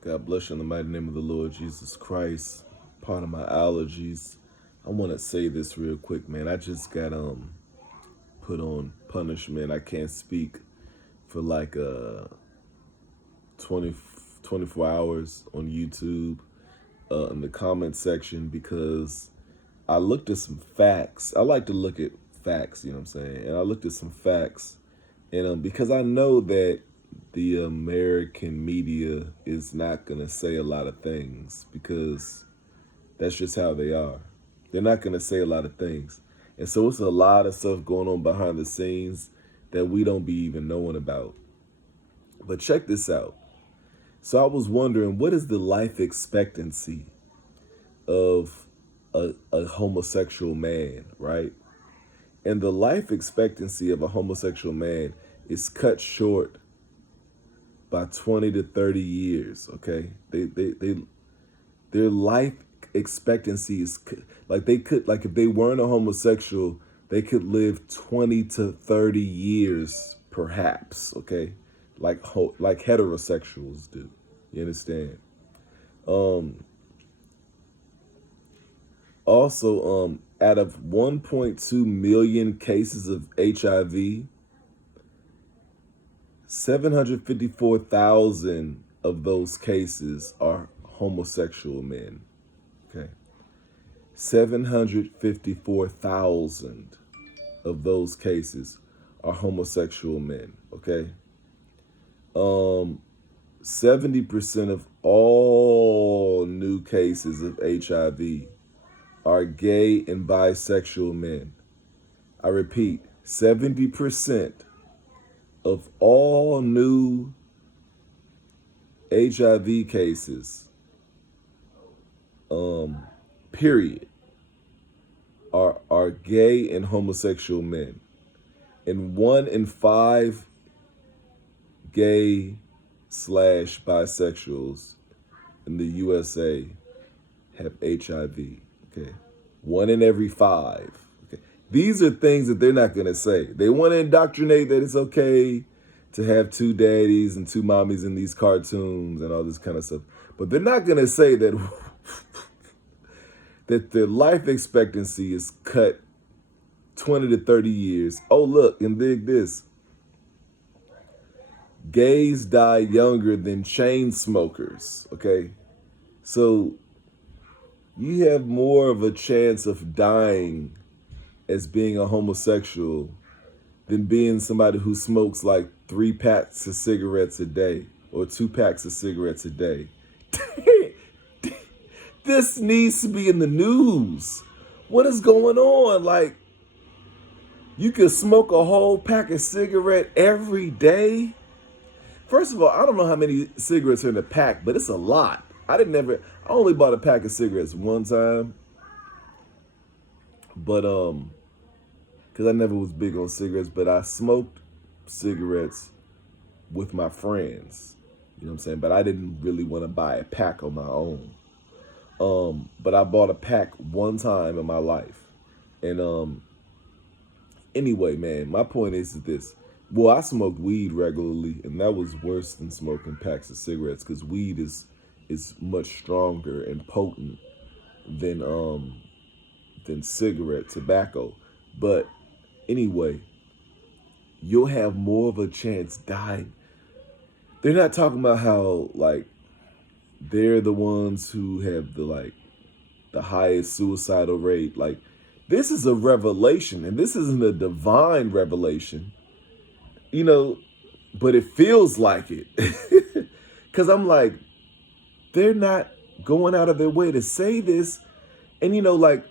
God bless you in the mighty name of the Lord Jesus Christ. Part of my allergies. I want to say this real quick, man. I just got put on punishment. I can't speak for like 20 24 hours on YouTube in the comment section because I looked at some facts. I like to look at facts, you know what I'm saying? And I looked at some facts and because I know that the American media is not going to say a lot of things because that's just how they are. They're not going to say a lot of things. And so it's a lot of stuff going on behind the scenes that we don't be even knowing about. But check this out. So I was wondering, what is the life expectancy of a homosexual man, right? And the life expectancy of a homosexual man is cut short by 20 to 30 years, okay? Their life expectancy is like they could, like if they weren't a homosexual, they could live 20 to 30 years perhaps, okay? Like heterosexuals do. You understand? Also, out of 1.2 million cases of HIV, 754,000 of those cases are homosexual men. Okay. 754,000 of those cases are homosexual men. Okay. 70% of all new cases of HIV are gay and bisexual men. I repeat, 70% of all new HIV cases, period, are gay and homosexual men. And 1 in 5 gay / bisexuals in the USA have HIV. Okay. 1 in every 5. Okay. These are things that they're not going to say. They want to indoctrinate that it's okay to have 2 daddies and 2 mommies in these cartoons and all this kind of stuff. But they're not going to say that that the life expectancy is cut 20 to 30 years. Oh, look, and dig this. Gays die younger than chain smokers, okay? So you have more of a chance of dying as being a homosexual than being somebody who smokes like 3 packs of cigarettes a day or 2 packs of cigarettes a day. This needs to be in the news. What is going on? Like, you can smoke a whole pack of cigarette every day? First of all, I don't know how many cigarettes are in a pack, but it's a lot. I only bought a pack of cigarettes one time. But, because I never was big on cigarettes, but I smoked cigarettes with my friends. You know what I'm saying? But I didn't really want to buy a pack on my own. But I bought a pack one time in my life. And, anyway, man, my point is this. Well, I smoked weed regularly, and that was worse than smoking packs of cigarettes because weed is much stronger and potent than cigarette tobacco. But anyway, you'll have more of a chance dying. They're not talking about how like they're the ones who have the highest suicidal rate. Like, this is a revelation, and this isn't a divine revelation. You know, but it feels like it. Because I'm like, they're not going out of their way to say this. And, you know, like,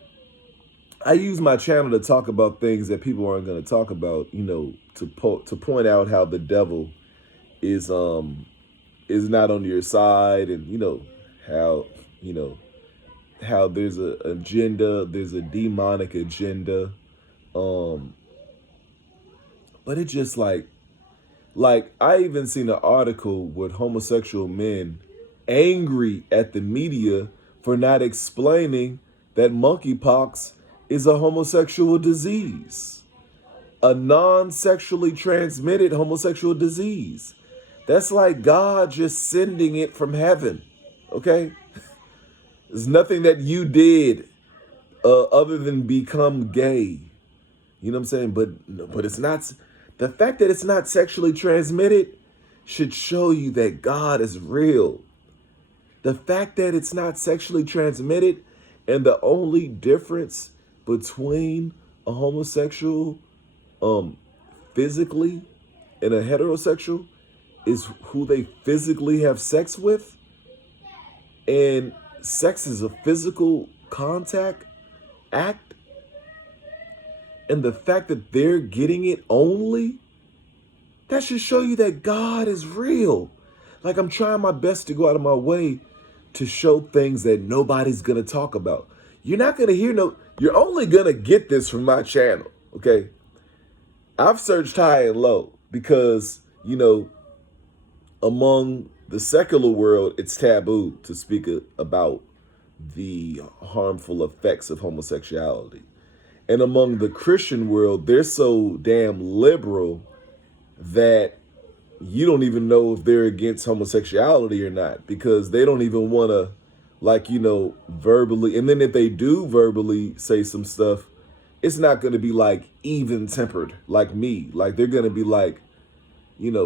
I use my channel to talk about things that people aren't going to talk about, you know, to point out how the devil is not on your side, and, how there's a agenda, there's a demonic agenda. But it just like I even seen an article with homosexual men angry at the media for not explaining that monkeypox is a homosexual disease, a non-sexually transmitted homosexual disease. That's like God just sending it from heaven. Okay? There's nothing that you did other than become gay. You know what I'm saying? But it's not, the fact that it's not sexually transmitted should show you that God is real. The fact that it's not sexually transmitted, and the only difference between a homosexual physically and a heterosexual is who they physically have sex with. And sex is a physical contact act. And the fact that they're getting it only, that should show you that God is real. Like, I'm trying my best to go out of my way to show things that nobody's going to talk about. You're not going to hear you're only going to get this from my channel, okay? I've searched high and low because, among the secular world, it's taboo to speak about the harmful effects of homosexuality. And among the Christian world, they're so damn liberal that you don't even know if they're against homosexuality or not, because they don't even want to, verbally. And then if they do verbally say some stuff, it's not going to be like even tempered like me. Like, they're going to be like,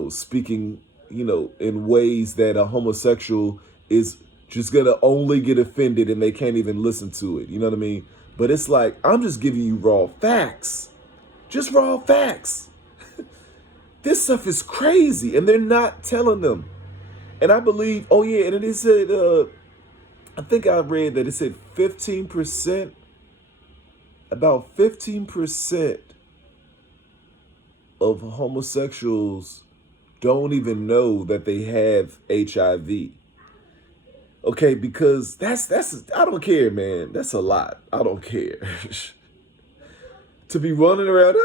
speaking, in ways that a homosexual is just going to only get offended and they can't even listen to it. You know what I mean? But it's like, I'm just giving you raw facts. Just raw facts. This stuff is crazy, and they're not telling them. And I believe, and it said, I think I read that it said 15%, about 15% of homosexuals don't even know that they have HIV. Okay, because that's I don't care, man. That's a lot. I don't care. To be running around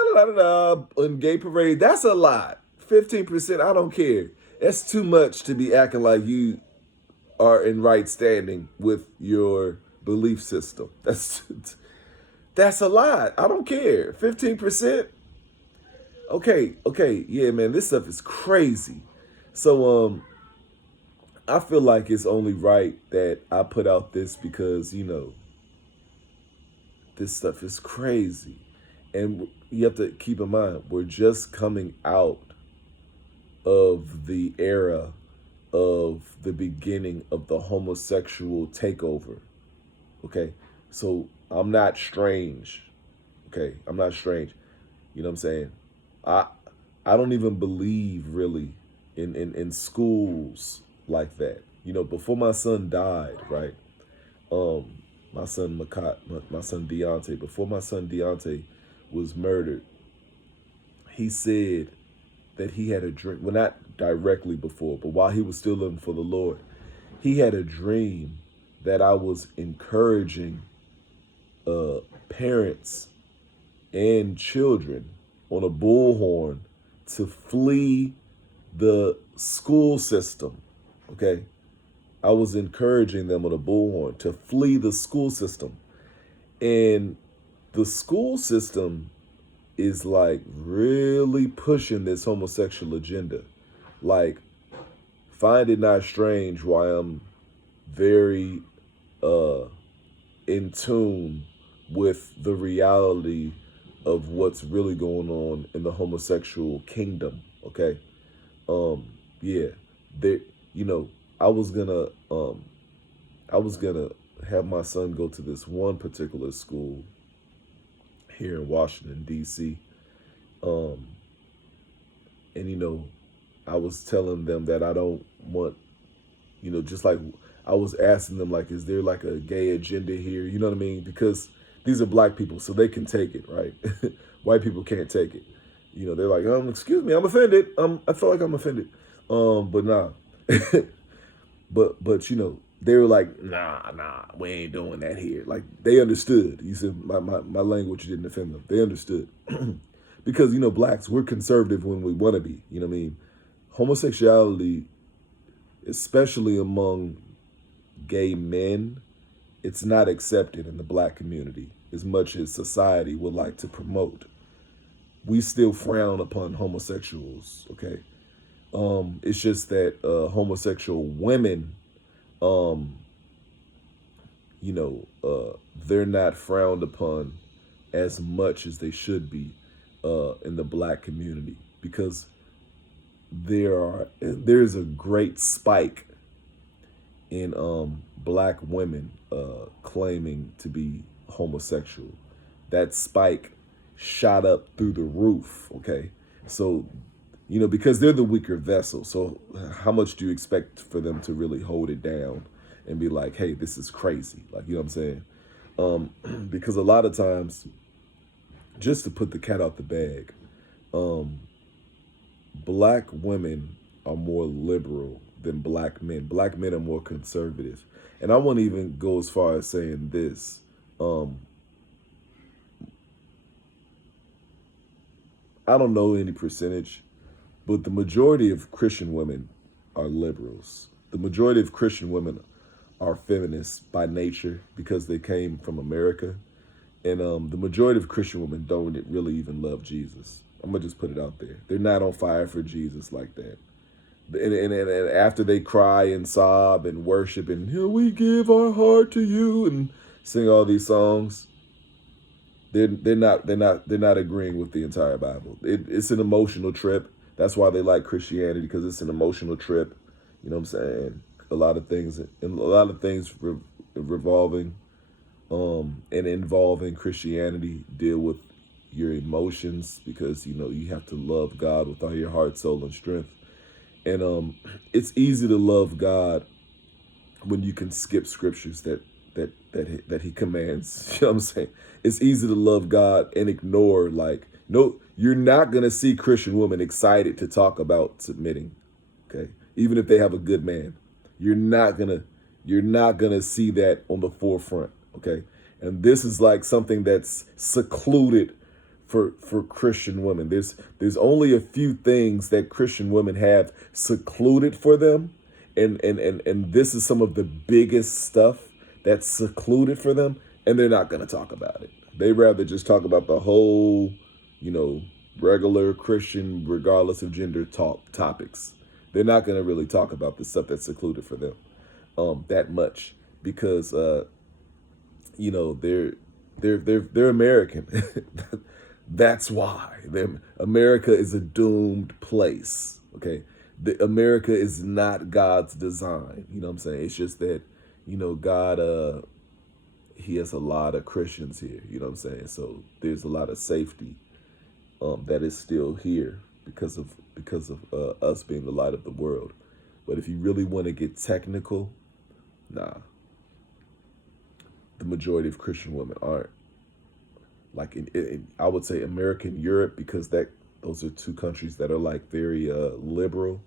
on gay parade, that's a lot. 15%, I don't care. That's too much to be acting like you are in right standing with your belief system. That's a lot. I don't care. 15%. Okay, yeah, man, this stuff is crazy. So I feel like it's only right that I put out this because, this stuff is crazy. And you have to keep in mind, we're just coming out of the era of the beginning of the homosexual takeover. Okay? So I'm not strange. Okay? I'm not strange. You know what I'm saying? I don't even believe really in schools like that. Before my son died, right? My son Deontay, before my son Deontay was murdered, he said that he had a dream. Well, not directly before, but while he was still living for the Lord, he had a dream that I was encouraging parents and children on a bullhorn to flee the school system. Okay? I was encouraging them on a bullhorn to flee the school system. And the school system is like really pushing this homosexual agenda. Like, find it not strange why I'm very in tune with the reality of what's really going on in the homosexual kingdom. Okay. Yeah, there, I was gonna have my son go to this one particular school here in Washington, D.C. And I was telling them that I don't want, just like I was asking them, like, is there like a gay agenda here? You know what I mean? Because these are black people, so they can take it, right? White people can't take it. They're like, excuse me, I'm offended. I feel like I'm offended. But nah. but they were like, nah, we ain't doing that here. Like, they understood. You said my language didn't offend them. They understood. Because, blacks, we're conservative when we want to be. You know what I mean? Homosexuality, especially among gay men, it's not accepted in the black community as much as society would like to promote. We still frown upon homosexuals, okay? It's just that homosexual women, um, they're not frowned upon as much as they should be in the black community, because there's a great spike in black women claiming to be homosexual. That spike shot up through the roof. Okay, so because they're the weaker vessel. So how much do you expect for them to really hold it down and be like, hey, this is crazy? Like, you know what I'm saying? Because a lot of times, just to put the cat out the bag, um, black women are more liberal than black men. Black men are more conservative. And I won't even go as far as saying this. Um, I don't know any percentage, but the majority of Christian women are liberals. The majority of Christian women are feminists by nature because they came from America. And the majority of Christian women don't really even love Jesus. I'm going to just put it out there. They're not on fire for Jesus like that. And after they cry and sob and worship and here we give our heart to you and sing all these songs, they're not agreeing with the entire Bible. It's an emotional trip. That's why they like Christianity, because it's an emotional trip. You know what I'm saying? A lot of things revolving and involving Christianity deal with your emotions, because you have to love God with all your heart, soul, and strength. And it's easy to love God when you can skip scriptures that he commands. You know what I'm saying? It's easy to love God and ignore, like, no, you're not gonna see Christian women excited to talk about submitting. Okay, even if they have a good man, you're not gonna see that on the forefront. Okay, and this is like something that's secluded for Christian women. There's only a few things that Christian women have secluded for them, and this is some of the biggest stuff that's secluded for them, and they're not going to talk about it. They rather just talk about the whole, regular Christian, regardless of gender, topics. They're not going to really talk about the stuff that's secluded for them that much, because they're American. That's why America is a doomed place. Okay, America is not God's design. You know what I'm saying? It's just that God he has a lot of Christians here. You know what I'm saying? So there's a lot of safety that is still here because of us being the light of the world. But if you really want to get technical, nah, the majority of Christian women aren't. Like I would say America and Europe, because those are two countries that are like very liberal.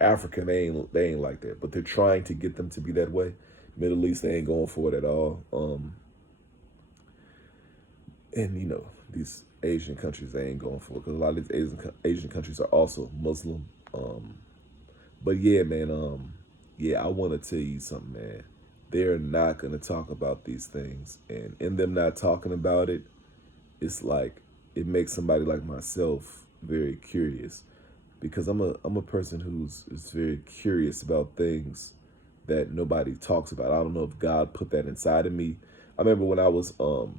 Africa, they ain't like that, but they're trying to get them to be that way. Middle East, they ain't going for it at all. And these Asian countries, they ain't going for it, because a lot of these Asian countries are also Muslim. But yeah, man, yeah, I want to tell you something, man. They're not going to talk about these things, and in them not talking about it, it's like it makes somebody like myself very curious, because I'm a person is very curious about things that nobody talks about. I don't know if God put that inside of me. I remember when I was in,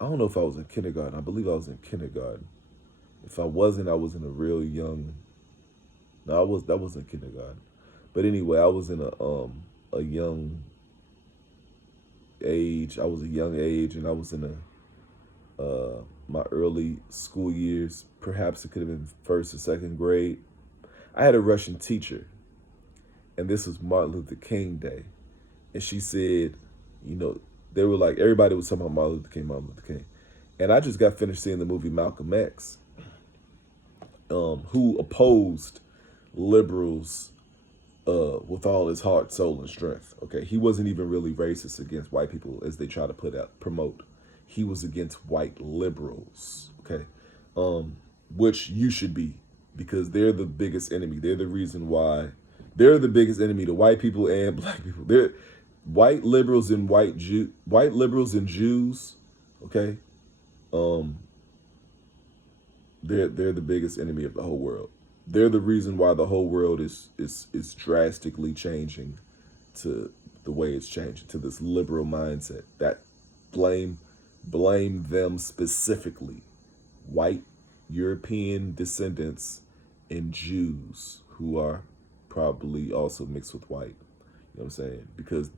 I don't know if I was in kindergarten. I believe I was in kindergarten. If I wasn't, I was in a real young. No, that wasn't kindergarten. But anyway, I was in a young age. I was a young age, and I was in my early school years. Perhaps it could have been first or second grade. I had a Russian teacher, and this was Martin Luther King Day, and she said, they were like, everybody was talking about Martin Luther King, and I just got finished seeing the movie Malcolm X, who opposed liberals with all his heart, soul, and strength. Okay, he wasn't even really racist against white people as they try to promote. He was against white liberals. Okay, which you should be, because they're the biggest enemy. They're the reason why. They're the biggest enemy to white people and black people. They're white liberals and white liberals and Jews. Okay, They're the biggest enemy of the whole world. They're the reason why the whole world is drastically changing to the way it's changing, to this liberal mindset that blame blame them specifically, white European descendants and Jews who are probably also mixed with white. You know what I'm saying? Because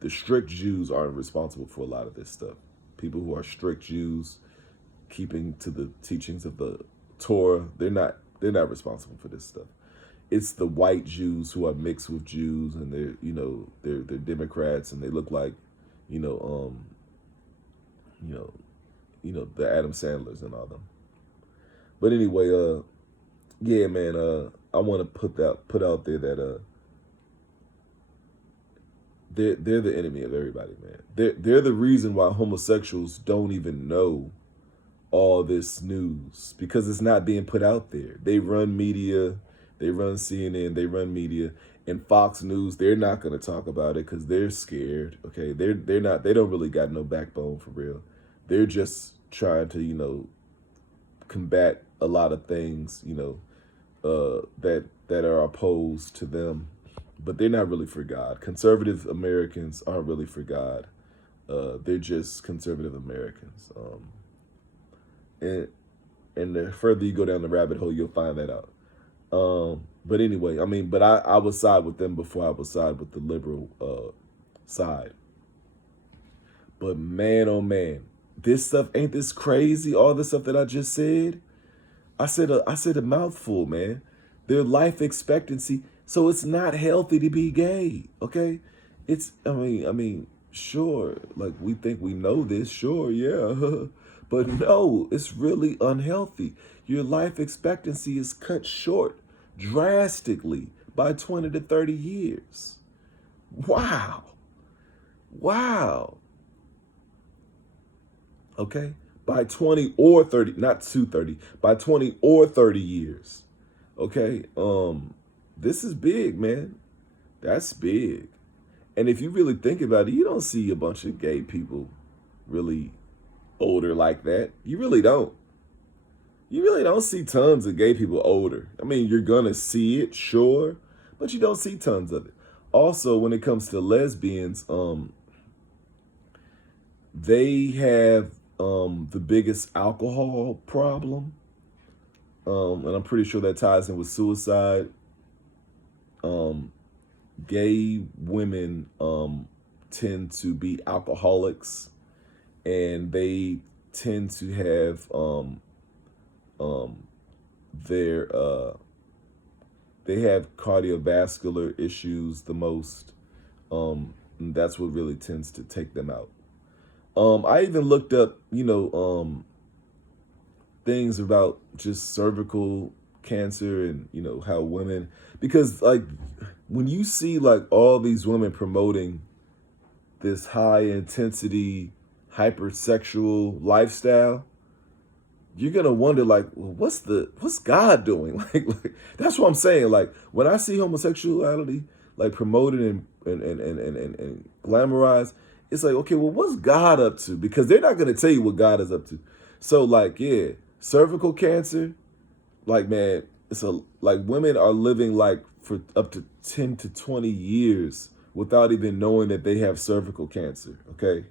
the strict Jews aren't responsible for a lot of this stuff. People who are strict Jews, keeping to the teachings of the Torah, they're not responsible for this stuff. It's the white Jews who are mixed with Jews, and they're Democrats, and they look like, you know, you know, the Adam Sandlers and all them. But anyway, yeah, man, I want to put out there that they're the enemy of everybody, man. They're the reason why homosexuals don't even know all this news, because it's not being put out there. They run media, they run CNN, they run media, and Fox News. They're not going to talk about it because they're scared. Okay, they're not. They don't really got no backbone for real. They're just trying to combat a lot of things that are opposed to them, but they're not really for God. Conservative Americans aren't really for God. They're just conservative Americans. And the further you go down the rabbit hole, you'll find that out. But anyway, but I would side with them before I would side with the liberal side. But man, oh man, this stuff, ain't this crazy? All the stuff that I just said, I said a mouthful, man. Their life expectancy, so it's not healthy to be gay. Okay, sure, like we think we know this, sure, yeah. But no, it's really unhealthy. Your life expectancy is cut short drastically by 20 to 30 years. Wow. Okay? By 20 or 30, not 230, by 20 or 30 years. Okay? This is big, man. That's big. And if you really think about it, you don't see a bunch of gay people really older like that. You really don't. You really don't see tons of gay people older. You're gonna see it, sure, but you don't see tons of it. Also, when it comes to lesbians, they have the biggest alcohol problem, and I'm pretty sure that ties in with suicide. Gay women tend to be alcoholics, and they tend to have they have cardiovascular issues the most. And that's what really tends to take them out. I even looked up, things about just cervical cancer and, how women, because like when you see like all these women promoting this high intensity, hypersexual lifestyle, you're gonna wonder like, well, what's God doing? Like that's what I'm saying. Like when I see homosexuality like promoted and glamorized, it's like, okay, well, what's God up to? Because they're not gonna tell you what God is up to. So like, yeah, cervical cancer, like man, like women are living like for up to 10 to 20 years without even knowing that they have cervical cancer. Okay.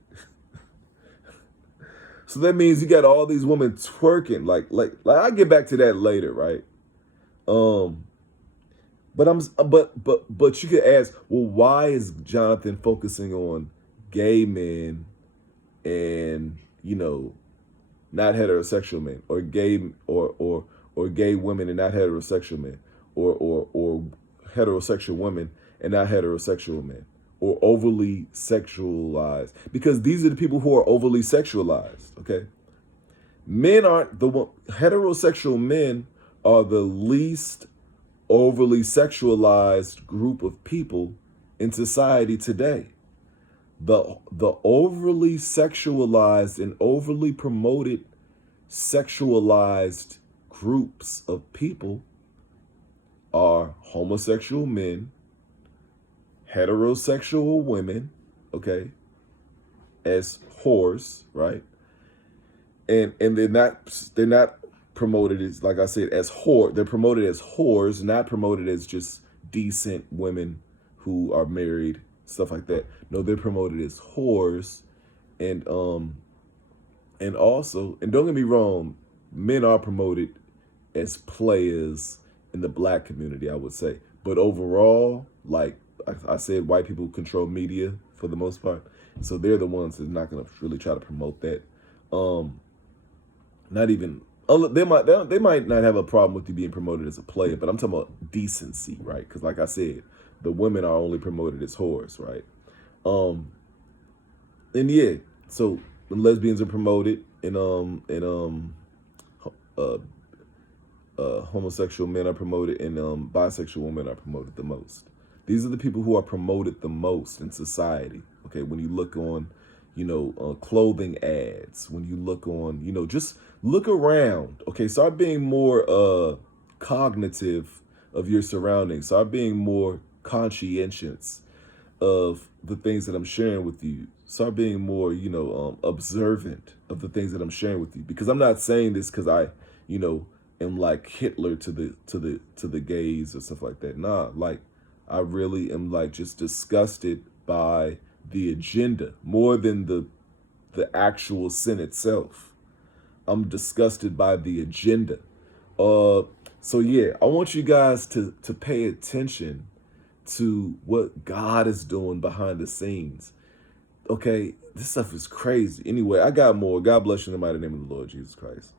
So that means you got all these women twerking, like I'll get back to that later, right? But you could ask, well, why is Jonathan focusing on gay men and not heterosexual men, or gay or gay women and not heterosexual men, or heterosexual women and not heterosexual men, or overly sexualized? Because these are the people who are overly sexualized, okay? Men aren't the one. Heterosexual men are the least overly sexualized group of people in society today. The overly sexualized and overly promoted sexualized groups of people are homosexual men, heterosexual women, okay, as whores, right? And they're not promoted as, like I said, as whore. They're promoted as whores, not promoted as just decent women who are married, stuff like that. No, they're promoted as whores, and also, and don't get me wrong, men are promoted as players in the black community, I would say. But overall, like I said, white people control media for the most part, so they're the ones that's not going to really try to promote that. Not even they might not have a problem with you being promoted as a player, but I'm talking about decency, right? Because like I said, the women are only promoted as whores, right? And yeah, so when lesbians are promoted, and uh, homosexual men are promoted, and bisexual women are promoted the most. These are the people who are promoted the most in society. Okay, when you look on, clothing ads, when you look on, just look around. Okay, start being more cognitive of your surroundings. Start being more conscientious of the things that I'm sharing with you. Start being more, observant of the things that I'm sharing with you. Because I'm not saying this because I, am like Hitler to the gays or stuff like that. Nah, like I really am like just disgusted by the agenda more than the actual sin itself. I'm disgusted by the agenda. So yeah, I want you guys to pay attention to what God is doing behind the scenes. Okay, this stuff is crazy. Anyway, I got more. God bless you in the mighty name of the Lord Jesus Christ.